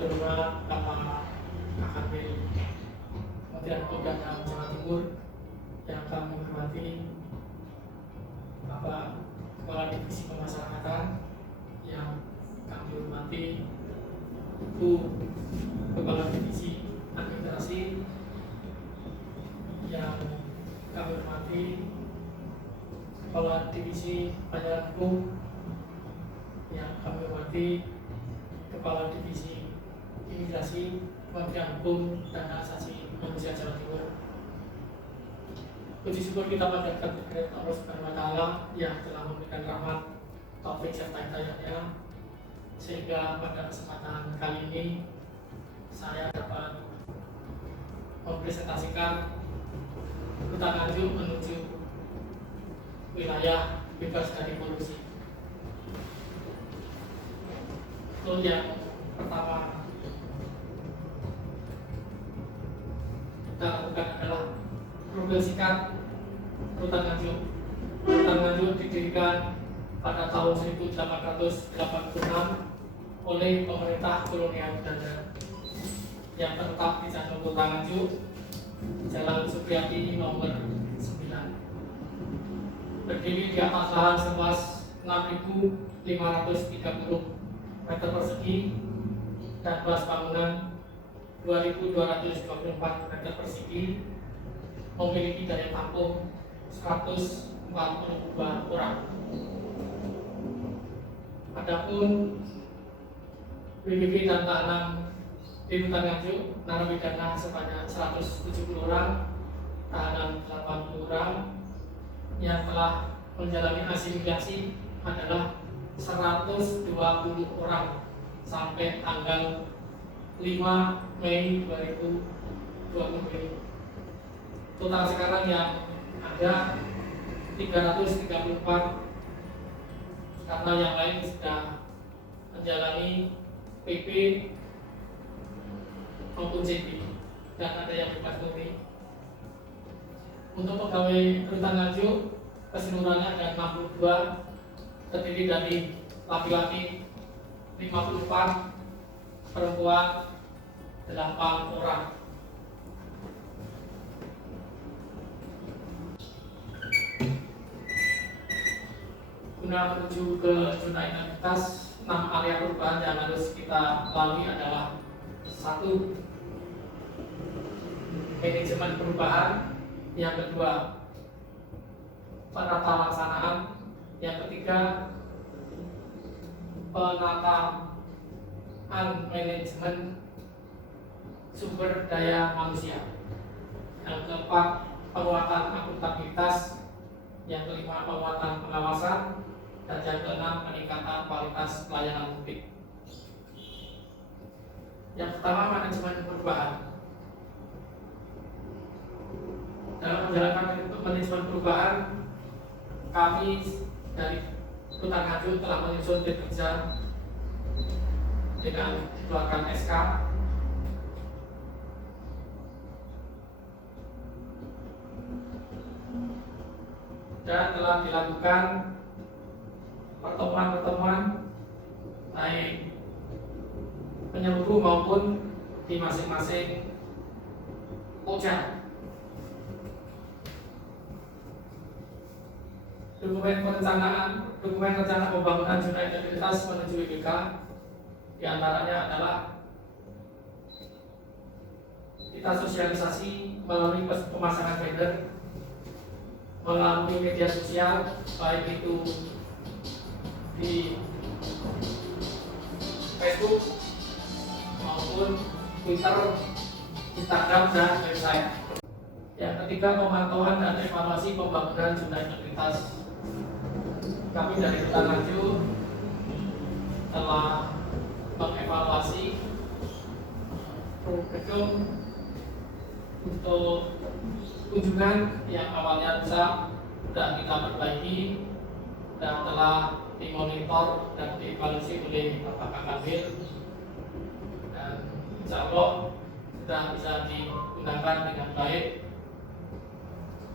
kedua Bapak AKP Kementerian Hukum dan HAM Jawa Timur, yang kami hormati Bapak Kepala Divisi Pemasyarakatan, yang kami hormati Ibu Kepala Divisi Administrasi, yang kami hormati Kepala Divisi Penyelenggaraan Hukum, yang kami hormati Kepala Divisi Imigrasi Kementerian Hukum dan Hak Asasi Manusia Jawa Timur. Puji syukur kita panjatkan kepada Allah Subhanahu wa Ta'ala yang telah memberikan rahmat, taufik serta hidayahnya, sehingga pada kesempatan kali ini saya dapat mempresentasikan Rutan Nganjuk menuju wilayah bebas dari polusi. Untuk yang pertama kita lakukan adalah progresikan Rutan Nganjuk. Rutan Nganjuk didirikan pada tahun 1886 oleh pemerintah kolonial Belanda yang terletak di jantung kota Nganjuk, Jalan Supriyadi nomor 9. Berdiri di atas lahan seluas 6.530 meter persegi dan luas bangunan 2.224 meter persegi, memiliki daya tampung 142 orang. Adapun WBB dan tahanan di Rutan Nganjuk narapidana sebanyak 170 orang, tahanan 80 orang, yang telah menjalani asimilasi adalah 120 orang sampai tanggal 5 Mei 2020. Total sekarang yang ada 334, karena yang lain sudah menjalani PP maupun CP, dan ada yang bebas murni. Untuk pegawai Rutan Nganjuk keseluruhannya ada 62, terdiri dari laki-laki 54, perempuan 8 orang. Guna menuju ke zona integritas, 6 area perubahan yang harus kita lalui adalah: 1. Manajemen perubahan. Yang kedua, penata laksanaan. Yang ketiga, penataan manajemen sumber daya manusia. Yang keempat, penguatan akuntabilitas. Yang kelima, penguatan pengawasan. Dan yang keenam, peningkatan kualitas pelayanan publik. Yang pertama, manajemen perubahan. Dalam menjalankan manajemen perubahan, kami dari Rutan Nganjuk telah menyusun tim kerja dengan keluarkan SK dan telah dilakukan pertemuan-pertemuan baik penyeluruh maupun di masing-masing pojok. Dokumen rencana pembangunan zona integritas menuju IBK diantaranya adalah kita sosialisasi melalui pemasangan banner, melalui media sosial, baik itu di Facebook maupun Twitter, Instagram, dan website. Yang ketiga, pemantauan dan evaluasi pembangunan zona integritas. Kami dari Rutan Nganjuk telah mengevaluasi program untuk kunjungan yang awalnya rusak sudah kita perbaiki dan telah dimonitor dan dievaluasi oleh Bapak Kabir, dan insya Allah sudah bisa digunakan dengan baik,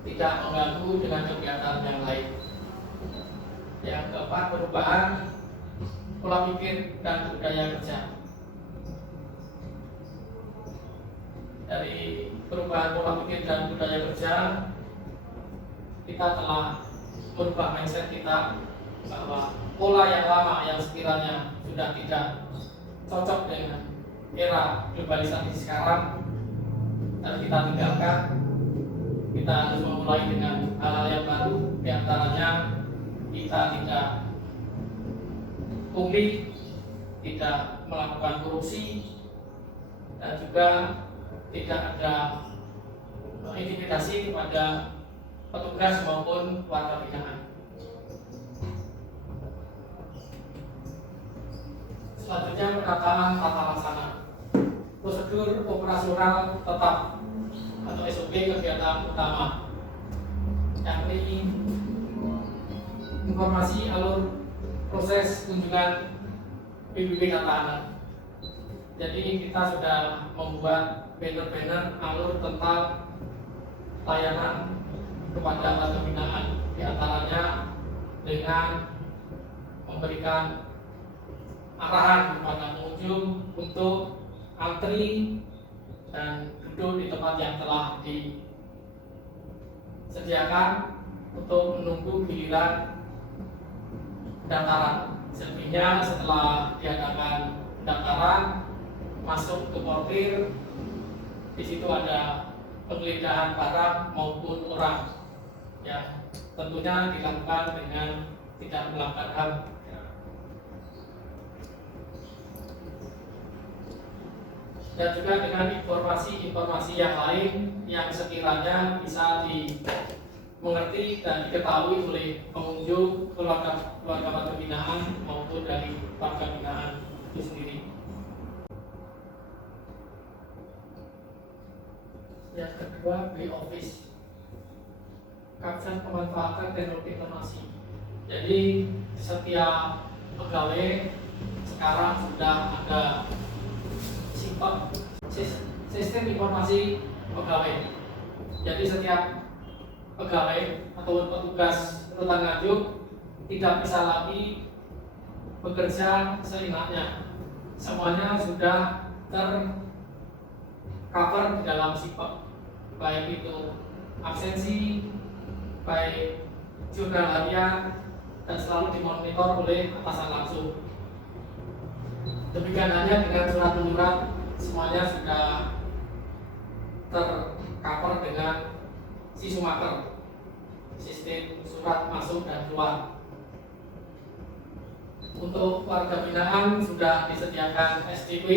tidak mengganggu dengan kegiatan yang lain. Yang keempat, perubahan pola pikir dan budaya kerja. dari perubahan pola pikir dan budaya kerja, kita telah merubah mindset kita bahwa pola yang lama yang sekiranya sudah tidak cocok dengan era globalisasi sekarang harus kita tinggalkan. Kita harus memulai dengan hal-hal yang baru, diantaranya kita tidak pungli, tidak melakukan korupsi, dan juga tidak ada intimidasi kepada petugas maupun warga binaan. Selanjutnya penataan tata laksana. Prosedur operasional tetap atau SOP kegiatan utama, yakni informasi alur proses kunjungan PBB Katahanan. Jadi kita sudah membuat banner-banner alur tentang layanan kepada warga binaan, diantaranya dengan memberikan arahan kepada pengunjung untuk antri dan duduk di tempat yang telah disediakan untuk menunggu giliran pendaftaran. Selebihnya setelah diadakan pendaftaran, masuk ke portir, di situ ada penggeledahan barang maupun orang, ya tentunya dilakukan dengan tidak melanggar HAM. Dan juga dengan informasi-informasi yang lain yang sekiranya bisa dimengerti dan diketahui oleh pengunjung, keluarga binaan maupun dari warga binaan itu sendiri. Yang kedua, B-Office, kapsen pemanfaatan teknologi informasi. Jadi setiap pegawai sekarang sudah ada sistem informasi pegawai. Jadi setiap pegawai atau petugas rutan nganjuk tidak bisa lagi bekerja seenaknya. Semuanya sudah tercover di dalam SIPEK, baik itu absensi, baik jurnal harian, dan selalu dimonitor oleh atasan langsung. Demikian hanya dengan surat menyurat, semuanya sudah tercover dengan Sisumaker, sistem surat masuk dan keluar. Untuk warga binaan sudah disediakan STP,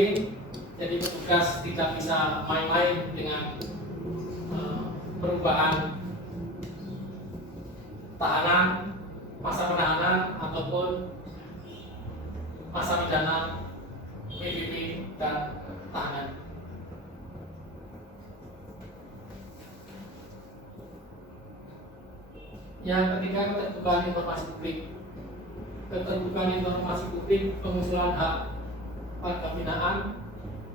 jadi petugas tidak bisa main-main dengan perubahan tahanan, masa penahanan ataupun masa pidana PBB dan tahanan. Yang ketiga, keterbukaan informasi publik. Keterbukaan informasi publik, pengusulan hak warga binaan,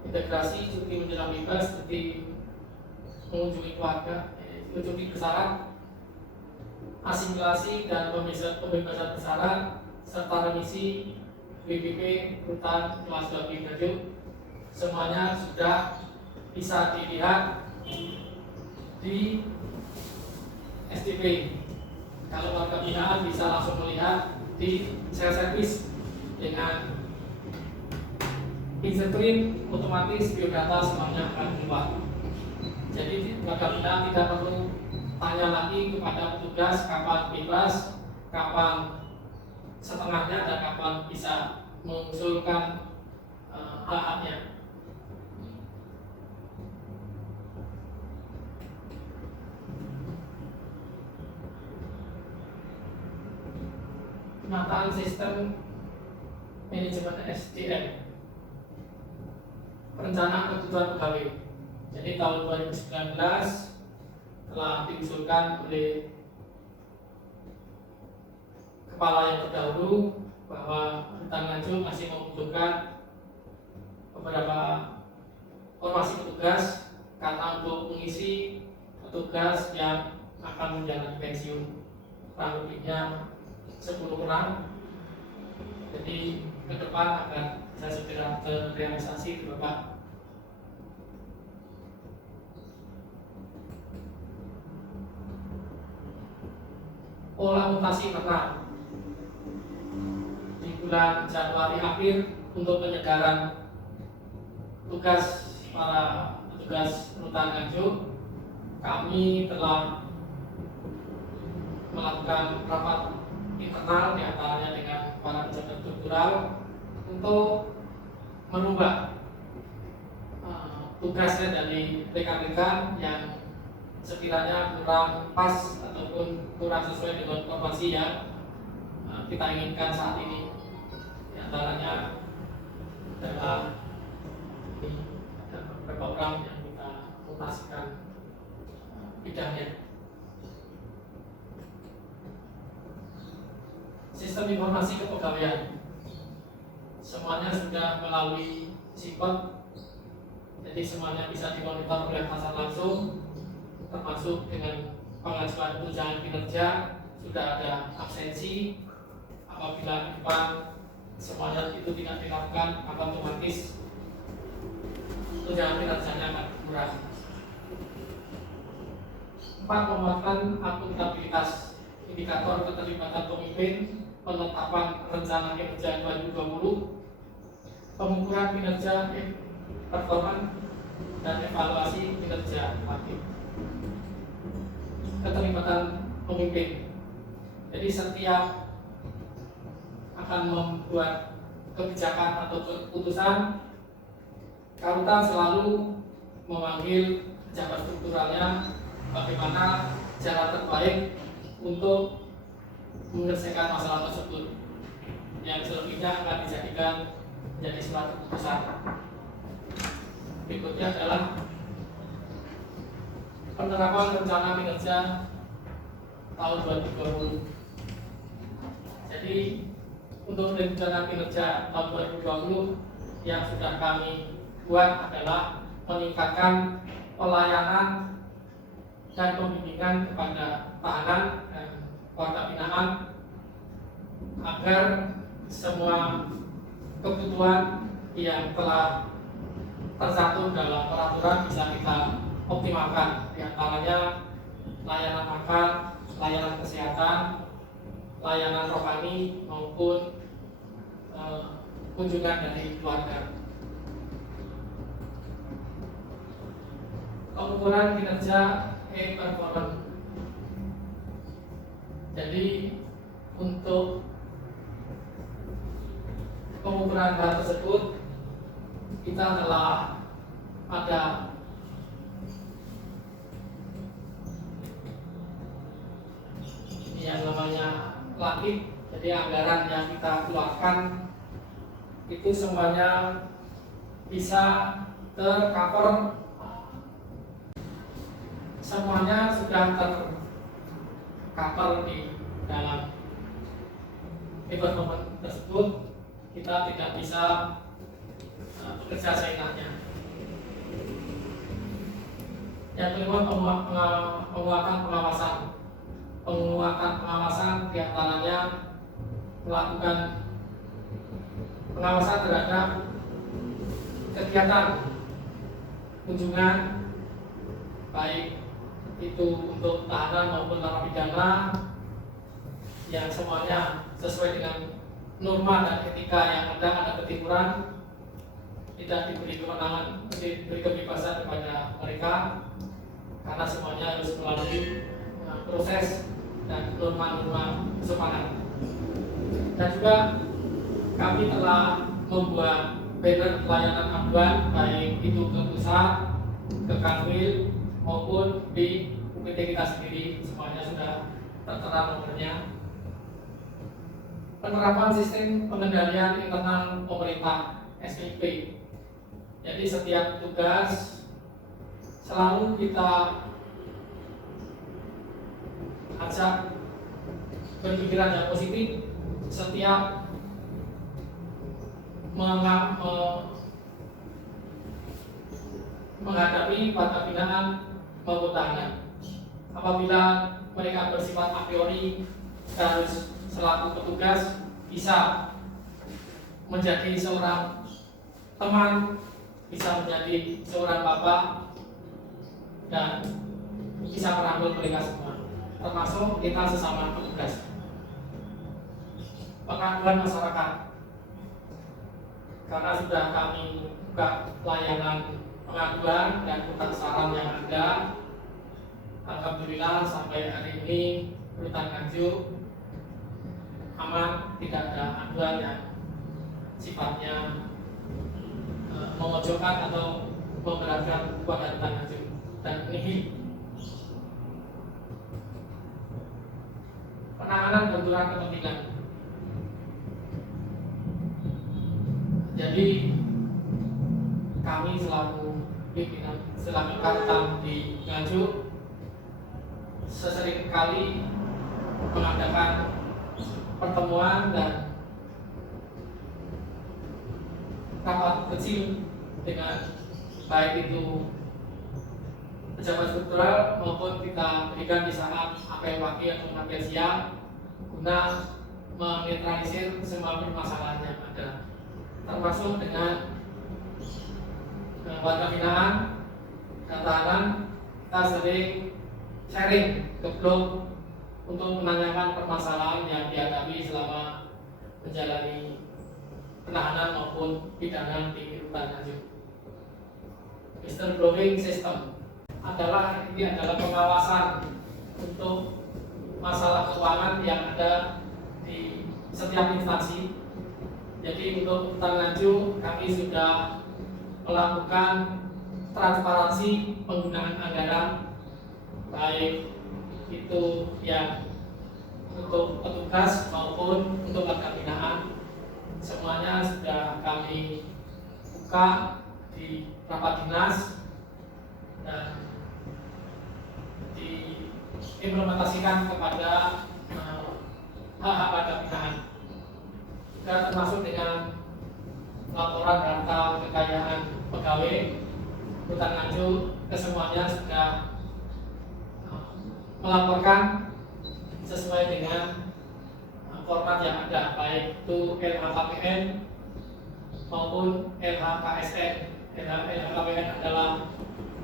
integrasi cuti menjelang bebas seperti mengunjungi keluarga, mengunjungi bersyarat, asimilasi dan pembebasan bersyarat, serta remisi BPP rutan kelas 2 Nganjuk, semuanya sudah bisa dilihat di STP. Kalau warga binaan bisa langsung melihat di self service dengan insert print, otomatis biodata semuanya akan keluar. Jadi warga binaan tidak perlu tanya lagi kepada petugas kapan bebas, kapan setengahnya, dan kapan bisa mengusulkan hak-haknya. Penataan sistem manajemen SDM, perencanaan kebutuhan pegawai. Jadi tahun 2019 telah diusulkan oleh kepala yang terdahulu bahwa rutan Nganjuk masih membutuhkan beberapa formasi petugas karena untuk mengisi petugas yang akan menjalani pensiun, kurang lebihnya 10 orang. Jadi ke depan akan bisa segera terrealisasi di Bapak. pola mutasi internal di bulan Januari akhir untuk penyegaran tugas para petugas rutan Nganjuk. Kami telah melakukan rapat internal diantaranya dengan para pejabat struktural untuk merubah tugasnya dari rekan-rekan yang sekiranya kurang pas ataupun kurang sesuai dengan formasi yang kita inginkan saat ini. Di antaranya adalah ada beberapa orang yang kita mutasikan bidangnya. Sistem informasi kepegawaian semuanya sudah melalui SIPOT, jadi semuanya bisa dimonitor oleh atasan langsung, termasuk dengan pengajuan tunjangan kinerja. Sudah ada absensi, apabila di depan semuanya itu tidak dilakukan, maka otomatis tunjangan kinerjanya akan berkurang. 4. Penguatan akuntabilitas, indikator keterlibatan pemimpin, penetapan rencana kinerja 2020, pengukuran kinerja performa, dan evaluasi kinerja hakim. Keterlibatan pemimpin, jadi setiap akan membuat kebijakan atau keputusan, Karutan selalu memanggil pejabat strukturalnya bagaimana cara terbaik untuk menyelesaikan masalah tersebut, yang selebihnya akan dijadikan menjadi suatu keputusan. Berikutnya adalah penerapan rencana kinerja tahun 2020. Jadi untuk rencana kinerja tahun 2020 yang sudah kami buat adalah meningkatkan pelayanan dan pembimbingan kepada tahanan dan warga binaan agar semua kebutuhan yang telah tercantum dalam peraturan bisa kita optimalkan, di antaranya layanan makan, layanan kesehatan, layanan rohani maupun kunjungan dari keluarga. Pengukuran kinerja performance. Jadi untuk pengukuran hal tersebut kita telah ada yang namanya latih. Jadi anggaran yang kita keluarkan itu semuanya bisa tercover, semuanya sudah tercover di dalam performance tersebut. Kita tidak bisa bekerja seenaknya. Yang kedua, penguatan pengawasan. Penguatan pengawasan diantaranya melakukan pengawasan terhadap kegiatan kunjungan, baik itu untuk tahanan maupun narapidana, yang semuanya sesuai dengan norma dan etika yang ada ketimuran, tidak diberi kewenangan, diberi kebebasan kepada mereka, karena semuanya harus melalui proses dan norma-norma kesopanan. Dan juga kami telah membuat banner pelayanan aduan, baik itu ke pusat, ke kanwil maupun di UPT kita sendiri, semuanya sudah tertera nomornya. Penerapan sistem pengendalian internal pemerintah SPP. Jadi setiap tugas selalu kita ajak berpikiran yang positif setiap menghadapi warga binaan maupun tahanan. Apabila mereka bersifat a priori, harus selaku petugas bisa menjadi seorang teman, bisa menjadi seorang bapak, dan bisa merangkul mereka semua. termasuk kita sesama petugas. Pengaduan masyarakat, karena sudah kami buka layanan pengaduan dan kotak saran yang ada, alhamdulillah sampai hari ini Rutan Nganjuk aman, tidak ada aduan yang sifatnya memojokkan atau memberatkan kepada Rutan Nganjuk. Dan ini penanganan benturan kepentingan. Jadi kami selaku pimpinan selaku Katan di Nganjuk sesering kali mengadakan pertemuan dan rapat kecil dengan baik itu pejabat struktural maupun kita berikan di saat apel pagi atau apel siang guna menetralisir semua permasalahan yang ada, termasuk dengan warga binaan dan tahanan. Kita sering sharing ke blog untuk menanyakan permasalahan yang dihadapi selama menjalani penahanan maupun pidana di Rutan Nganjuk. Whistleblowing system ini adalah pengawasan untuk masalah keuangan yang ada di setiap instansi. Jadi untuk Rutan Nganjuk kami sudah melakukan transparansi penggunaan anggaran, baik itu yang untuk petugas maupun untuk warga binaan. Semuanya sudah kami buka di rapat dinas dan diimplementasikan kepada hak-hak warga binaan, dan termasuk dengan laporan harta kekayaan pegawai Rutan Nganjuk. Kesemuanya sudah melaporkan sesuai dengan format yang ada, baik itu LHKPN maupun LHKSN. LHKPN adalah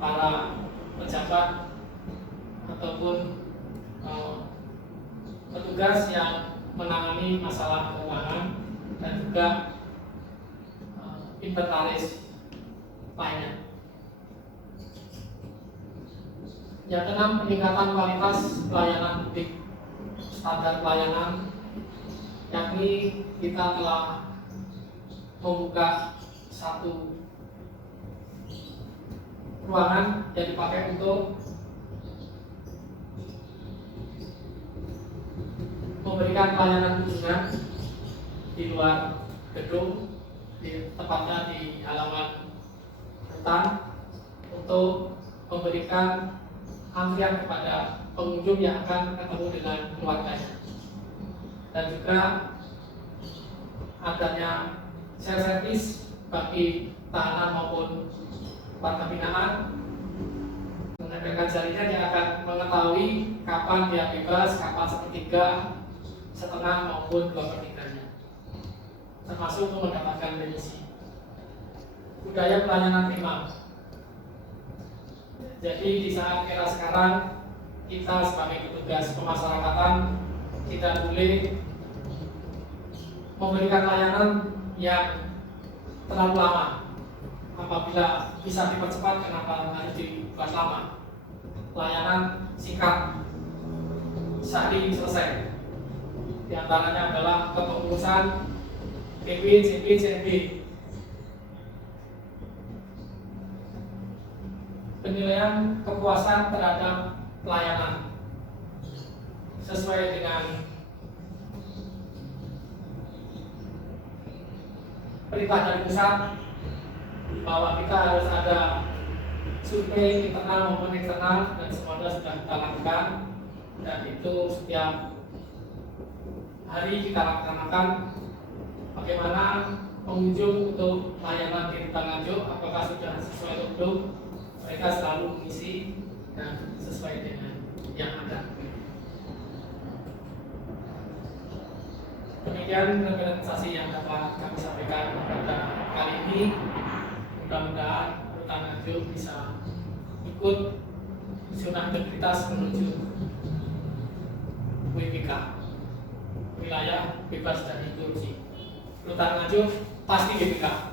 para pejabat ataupun petugas yang menangani masalah keuangan dan juga inventaris lainnya. Yang keenam, peningkatan kualitas pelayanan publik. Standar pelayanan, yakni kita telah membuka satu ruangan yang dipakai untuk memberikan pelayanan kunjungan di luar gedung, tepatnya di halaman rutan, untuk memberikan antrian kepada pengunjung yang akan ketemu dengan keluarganya, dan juga adanya self-service bagi tahanan maupun warga binaan, menempelkan jaringan yang akan mengetahui kapan dia bebas, kapan sepertiga, setengah maupun 2/3-nya, termasuk untuk mendapatkan remisi. Budaya pelayanan prima. Jadi di saat era sekarang, kita sebagai petugas pemasyarakatan tidak boleh memberikan layanan yang terlalu lama. Apabila bisa dipercepat, kenapa harus dibuat lama? Layanan singkat, sehari selesai. Di antaranya adalah kepengurusan PP, CP, CB. Penilaian kepuasan terhadap pelayanan sesuai dengan perintah dari pusat bahwa kita harus ada survei internal maupun eksternal, dan semuanya sudah kita lakukan, dan itu setiap hari kita laksanakan. Bagaimana pengunjung untuk layanan di Rutan Nganjuk, apakah sudah sesuai atau belum? Mereka selalu mengisi dan sesuai dengan yang ada. Demikian rekomendasi yang dapat kami sampaikan pada kali ini. Mudah-mudahan Rutan Nganjuk bisa ikut zona integritas menuju WBK, wilayah bebas dari korupsi. Rutan Nganjuk pasti WBK.